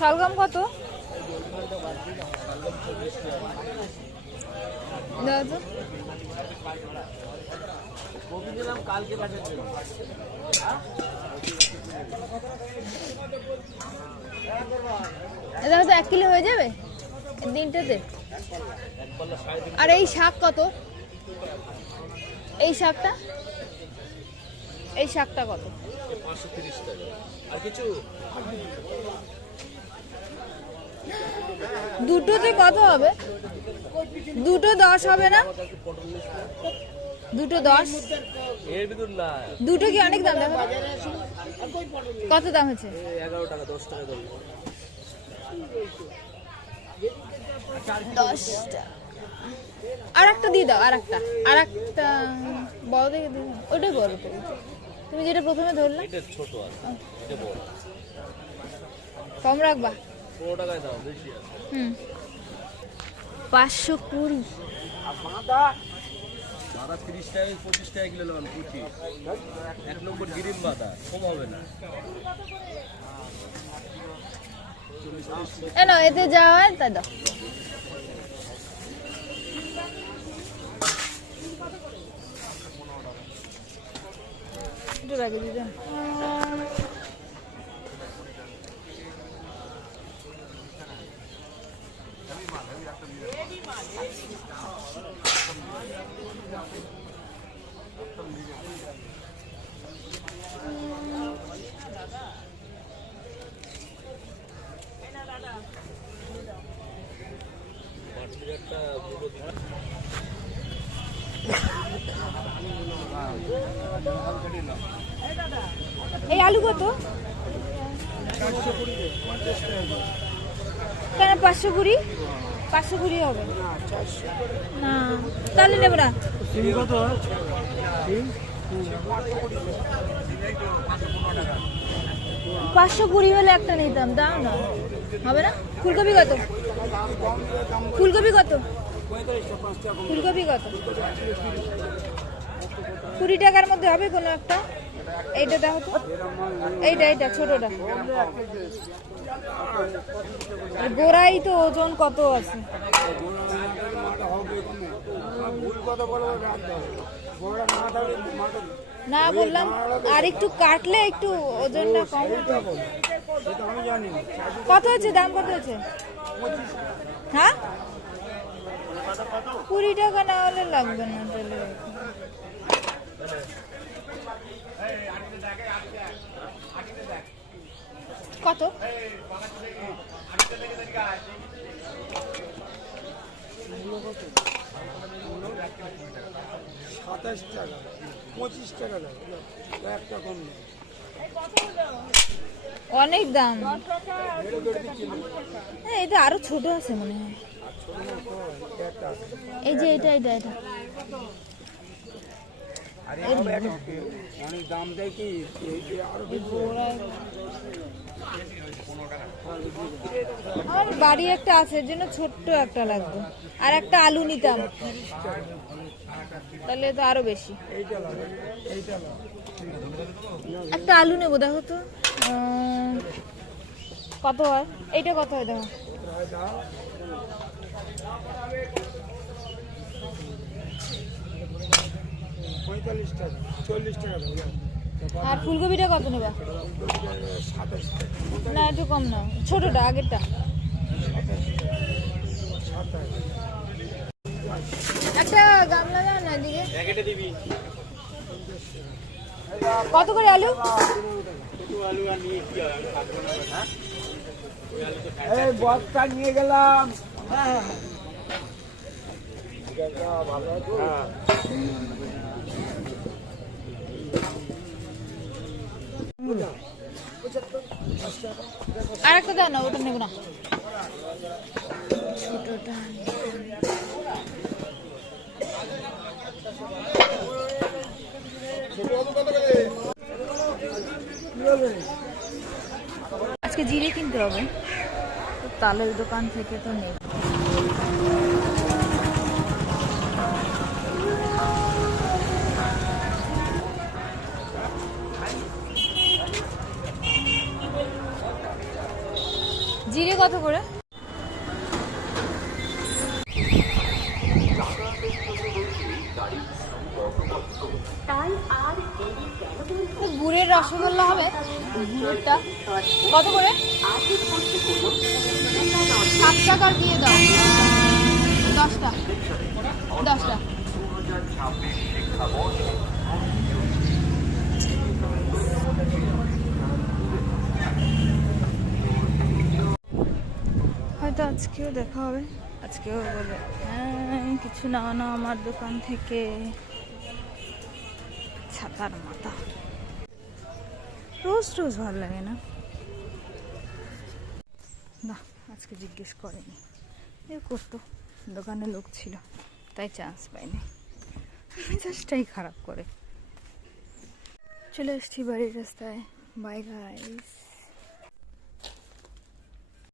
শালগম কত? এটা তো 1 কিলো হয়ে যাবে দিনটাতে। আর এই শাক কত? এই শাকটা কত? 530 টাকা। আর কিছু দুটোতে কত হবে? দুটো 10 হবে না? দুটো 10 এর ভিতর না। দুটো কি অনেক দাম? দেখো কত দাম হচ্ছে? 11 টাকা 10 টাকা দাম। 10 টাকা। আর একটা দিয়ে দাও, আর একটা বড় দেখে দিও। ওইটাই বড় তো, তুমি যেটা প্রথমে ধরলে। এটা ছোট আছে, এটা বড়। কম রাখবা? 15 টাকায় দাও, বেশি আছে। 520। আর বাঁধা 30 টাকা 25 টাকা কিলো লাগান কুচি। 1 নম্বর গ্রিন বাঁধা, কম হবে না। না এতে যা হয় তাই দাও। একটু রাখে দিতে। এই আলু কত? কেন 520? 520 হবে না, তাহলে নেব না। 520 হলে একটা নিতাম, দাও না, হবে না? ফুলকপি কত? ফুলকপি কত? 20 টাকার মধ্যে হবে কোনো একটা? এইটা দেখো তো, এইটা ছোটটা। গোড়াই তো ওজন কত আছে? না বললাম আর একটু কাটলে একটু ওজনটা কম হতো। কত হচ্ছে দাম? কত হচ্ছে? হ্যাঁ 20 টাকা না হলে লাগবে না তাহলে। কত? 27 টাকা 25 টাকা দাও, একটা কম নেই। অনেক দাম। এটা আরো ছোট আছে মনে হয়। এই যে এটা অনেক দাম দেয় কি আরো আমার বাড়ি একটা আছে, এর জন্য ছোট্ট একটা লাগবে। আর একটা আলু নিতাম, তাহলে তো আরো বেশি। একটা আলু নেবো, দেখো তো কত হয়। এইটা কত হয় দেখো? 45 টাকা 40 টাকা দাও। আর ফুলকপিটা কত নেবা? 27 টাকা। না একটু কম নাও, ছোটটা আগেরটা। একটা গামলা দাও না এদিকে। প্যাকেটে দিবি। কত করে আলু? আলু আর নিয়ে কি আর থাকবে না? হ্যাঁ এই বস্তা নিয়ে গেলাম। আর একটা দাও না, ওটা নেব না, ছোটটা। আজকে জিরে কিনতে হবে, তালের দোকান থেকে তো নেই। জিরে কত করে? গুড়ের রসগোল্লা হবে, গুড়টা কত করে? 7 টাকার দিয়ে দাও, 10টা 10টা। হয়তো আজকেও দেখা হবে, আজকেও বলে হ্যাঁ কিছু না না আমার দোকান থেকে। ছাতার মাথা, রোজ রোজ ভালো লাগে না। না আজকে জিজ্ঞেস করেনি, এ করতো, দোকানে লোক ছিল তাই চান্স পাইনি। মেজাজটাই খারাপ করে। চলে এসছি বাড়ির রাস্তায়। Bye guys.